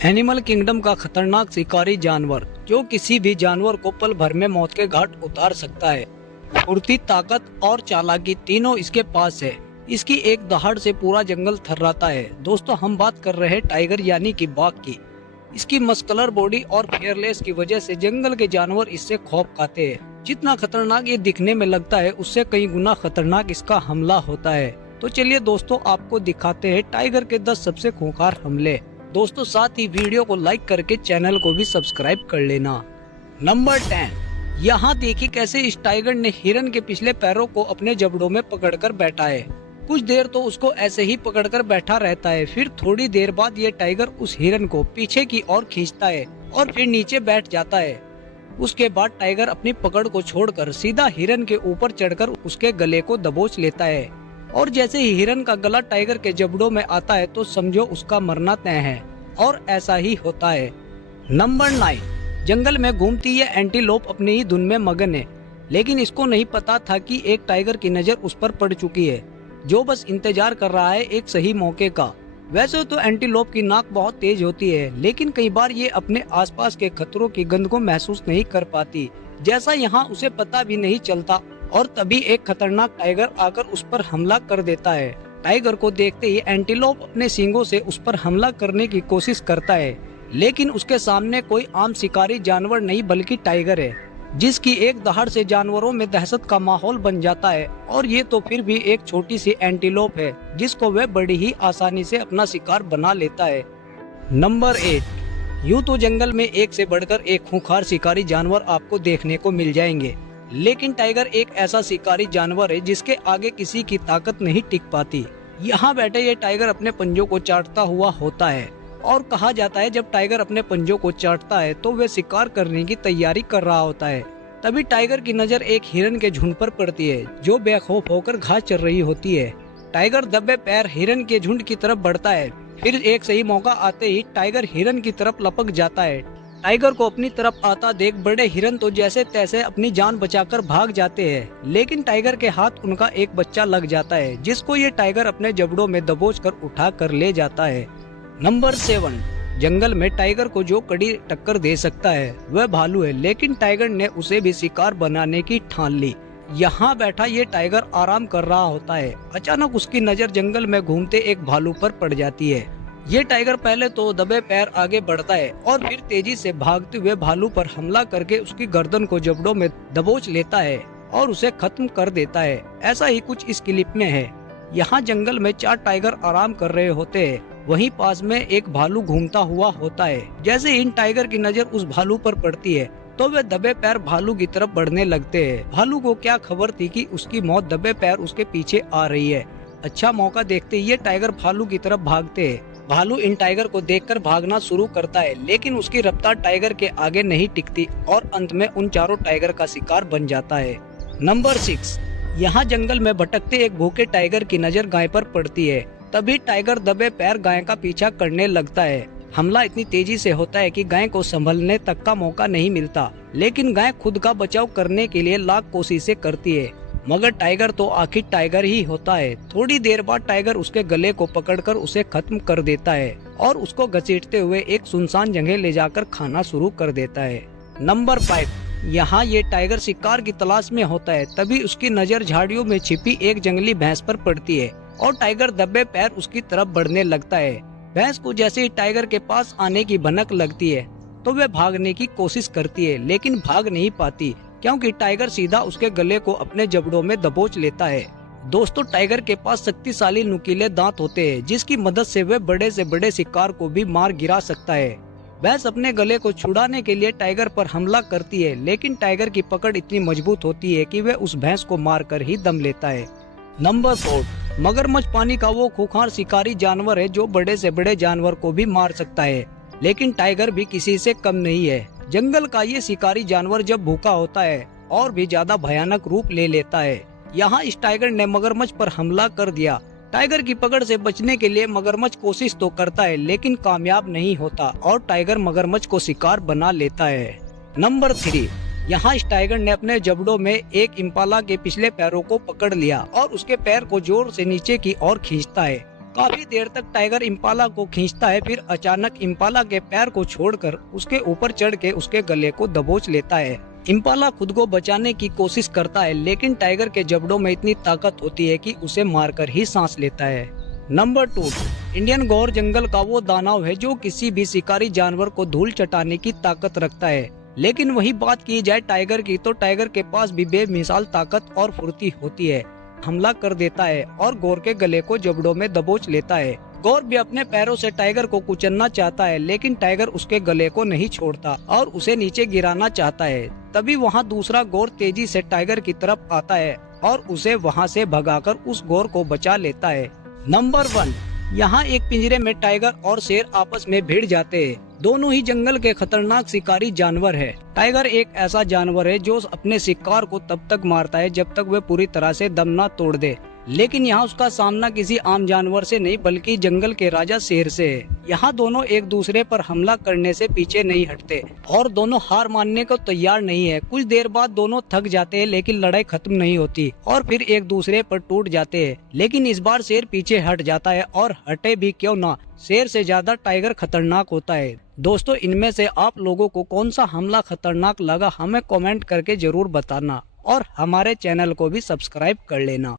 Animal kingdom का खतरनाक शिकारी जानवर जो किसी भी जानवर को पल भर में मौत के घाट उतार सकता है। फुर्ती, ताकत और चालाकी तीनों इसके पास है। इसकी एक दहाड़ से पूरा जंगल थर्राता है। दोस्तों, हम बात कर रहे हैं टाइगर यानी कि बाघ की। इसकी मस्कुलर बॉडी और फेयरलेस की वजह से जंगल के जानवर इससे खौफ खाते हैं। जितना खतरनाक ये दिखने में लगता है उससे कई गुना खतरनाक इसका हमला होता है। तो चलिए दोस्तों, आपको दिखाते हैं टाइगर के 10 सबसे खूंखार हमले। दोस्तों, साथ ही वीडियो को लाइक करके चैनल को भी सब्सक्राइब कर लेना। नंबर 10, यहाँ देखिए कैसे इस टाइगर ने हिरन के पिछले पैरों को अपने जबड़ों में पकड़कर बैठा है। कुछ देर तो उसको ऐसे ही पकड़कर बैठा रहता है, फिर थोड़ी देर बाद ये टाइगर उस हिरन को पीछे की ओर खींचता है और फिर नीचे बैठ जाता है। उसके बाद टाइगर अपनी पकड़ को छोड़कर सीधा हिरन के ऊपर चढ़कर उसके गले को दबोच लेता है और जैसे ही हिरन का गला टाइगर के जबड़ों में आता है तो समझो उसका मरना तय है। और ऐसा ही होता है। नंबर 9, जंगल में घूमती ये एंटीलोप अपनी ही धुन में मगन है, लेकिन इसको नहीं पता था कि एक टाइगर की नजर उस पर पड़ चुकी है, जो बस इंतजार कर रहा है एक सही मौके का। वैसे तो एंटीलोप की नाक बहुत तेज होती है, लेकिन कई बार ये अपने आसपास के खतरों की गंध को महसूस नहीं कर पाती, जैसा यहाँ उसे पता भी नहीं चलता। और तभी एक खतरनाक टाइगर आकर उस पर हमला कर देता है। टाइगर को देखते ही एंटीलोप अपने सींगों से उस पर हमला करने की कोशिश करता है, लेकिन उसके सामने कोई आम शिकारी जानवर नहीं बल्कि टाइगर है, जिसकी एक दहाड़ से जानवरों में दहशत का माहौल बन जाता है। और ये तो फिर भी एक छोटी सी एंटीलोप है, जिसको वह बड़ी ही आसानी से अपना शिकार बना लेता है। नंबर 8, यूँ तो जंगल में एक से बढ़कर एक खूंखार शिकारी जानवर आपको देखने को मिल जाएंगे, लेकिन टाइगर एक ऐसा शिकारी जानवर है जिसके आगे किसी की ताकत नहीं टिक पाती। यहाँ बैठे ये टाइगर अपने पंजों को चाटता हुआ होता है और कहा जाता है जब टाइगर अपने पंजों को चाटता है तो वह शिकार करने की तैयारी कर रहा होता है। तभी टाइगर की नजर एक हिरन के झुंड पर पड़ती है, जो बेखौफ होकर घास चर रही होती है। टाइगर दबे पैर हिरन के झुंड की तरफ बढ़ता है, फिर एक सही मौका आते ही टाइगर हिरन की तरफ लपक जाता है। टाइगर को अपनी तरफ आता देख बड़े हिरन तो जैसे तैसे अपनी जान बचाकर भाग जाते हैं, लेकिन टाइगर के हाथ उनका एक बच्चा लग जाता है, जिसको ये टाइगर अपने जबड़ों में दबोचकर उठा कर ले जाता है। नंबर 7, जंगल में टाइगर को जो कड़ी टक्कर दे सकता है वह भालू है, लेकिन टाइगर ने उसे भी शिकार बनाने की ठान ली। यहाँ बैठा ये टाइगर आराम कर रहा होता है। अचानक उसकी नजर जंगल में घूमते एक भालू पर पड़ जाती है। ये टाइगर पहले तो दबे पैर आगे बढ़ता है और फिर तेजी से भागते हुए भालू पर हमला करके उसकी गर्दन को जबड़ों में दबोच लेता है और उसे खत्म कर देता है। ऐसा ही कुछ इस क्लिप में है। यहाँ जंगल में 4 टाइगर आराम कर रहे होते हैं, वहीं पास में एक भालू घूमता हुआ होता है। जैसे इन टाइगर की नजर उस भालू पर पड़ती है तो वे दबे पैर भालू की तरफ बढ़ने लगते हैं। भालू को क्या खबर थी कि उसकी मौत दबे पैर उसके पीछे आ रही है। अच्छा मौका देखते ये टाइगर भालू की तरफ भागते हैं। भालू इन टाइगर को देखकर भागना शुरू करता है, लेकिन उसकी रफ्तार टाइगर के आगे नहीं टिकती और अंत में उन चारों टाइगर का शिकार बन जाता है। नंबर 6, यहाँ जंगल में भटकते एक भूखे टाइगर की नजर गाय पर पड़ती है। तभी टाइगर दबे पैर गाय का पीछा करने लगता है। हमला इतनी तेजी से होता है कि गाय को संभलने तक का मौका नहीं मिलता, लेकिन गाय खुद का बचाव करने के लिए लाख कोशिशें करती है, मगर टाइगर तो आखिर टाइगर ही होता है। थोड़ी देर बाद टाइगर उसके गले को पकड़कर उसे खत्म कर देता है और उसको घसीटते हुए एक सुनसान जगह ले जाकर खाना शुरू कर देता है। नंबर 5, यहाँ ये टाइगर शिकार की तलाश में होता है। तभी उसकी नजर झाड़ियों में छिपी एक जंगली भैंस पर पड़ती है और टाइगर दबे पैर उसकी तरफ बढ़ने लगता है। भैंस को जैसे ही टाइगर के पास आने की भनक लगती है तो वह भागने की कोशिश करती है, लेकिन भाग नहीं पाती क्योंकि टाइगर सीधा उसके गले को अपने जबड़ों में दबोच लेता है। दोस्तों, टाइगर के पास शक्तिशाली नुकीले दांत होते हैं, जिसकी मदद से वह बड़े से बड़े शिकार को भी मार गिरा सकता है। भैंस अपने गले को छुड़ाने के लिए टाइगर पर हमला करती है, लेकिन टाइगर की पकड़ इतनी मजबूत होती है कि वह उस भैंस को मारकर ही दम लेता है। नंबर 4, मगरमच्छ पानी का वो खूंखार शिकारी जानवर है जो बड़े से बड़े जानवर को भी मार सकता है, लेकिन टाइगर भी किसी से कम नहीं है। जंगल का ये शिकारी जानवर जब भूखा होता है और भी ज्यादा भयानक रूप ले लेता है। यहाँ इस टाइगर ने मगरमच्छ पर हमला कर दिया। टाइगर की पकड़ से बचने के लिए मगरमच्छ कोशिश तो करता है, लेकिन कामयाब नहीं होता और टाइगर मगरमच्छ को शिकार बना लेता है। नंबर 3, यहाँ इस टाइगर ने अपने जबड़ों में एक इम्पाला के पिछले पैरों को पकड़ लिया और उसके पैर को जोर से नीचे की ओर खींचता है। काफी देर तक टाइगर इम्पाला को खींचता है, फिर अचानक इम्पाला के पैर को छोड़कर उसके ऊपर चढ़ के उसके गले को दबोच लेता है। इम्पाला खुद को बचाने की कोशिश करता है, लेकिन टाइगर के जबड़ों में इतनी ताकत होती है कि उसे मारकर ही सांस लेता है। नंबर 2, इंडियन गौर जंगल का वो दानव है जो किसी भी शिकारी जानवर को धूल चटाने की ताकत रखता है। लेकिन वही बात की जाए टाइगर की, तो टाइगर के पास भी बेमिसाल ताकत और फुर्ती होती है। हमला कर देता है और गौर के गले को जबड़ों में दबोच लेता है। गौर भी अपने पैरों से टाइगर को कुचलना चाहता है, लेकिन टाइगर उसके गले को नहीं छोड़ता और उसे नीचे गिराना चाहता है। तभी वहाँ दूसरा गौर तेजी से टाइगर की तरफ आता है और उसे वहाँ से भगाकर उस गौर को बचा लेता है। नंबर 1, यहाँ एक पिंजरे में टाइगर और शेर आपस में भिड़ जाते हैं। दोनों ही जंगल के खतरनाक शिकारी जानवर है। टाइगर एक ऐसा जानवर है जो अपने शिकार को तब तक मारता है जब तक वह पूरी तरह से दम न तोड़ दे। लेकिन यहाँ उसका सामना किसी आम जानवर से नहीं बल्कि जंगल के राजा शेर से है। यहाँ दोनों एक दूसरे पर हमला करने से पीछे नहीं हटते और दोनों हार मानने को तैयार नहीं है। कुछ देर बाद दोनों थक जाते हैं, लेकिन लड़ाई खत्म नहीं होती और फिर एक दूसरे पर टूट जाते हैं। लेकिन इस बार शेर पीछे हट जाता है, और हटे भी क्यों ना, शेर से ज्यादा टाइगर खतरनाक होता है। दोस्तों, इनमें से आप लोगों को कौन सा हमला खतरनाक लगा हमें कमेंट करके जरूर बताना और हमारे चैनल को भी सब्सक्राइब कर लेना।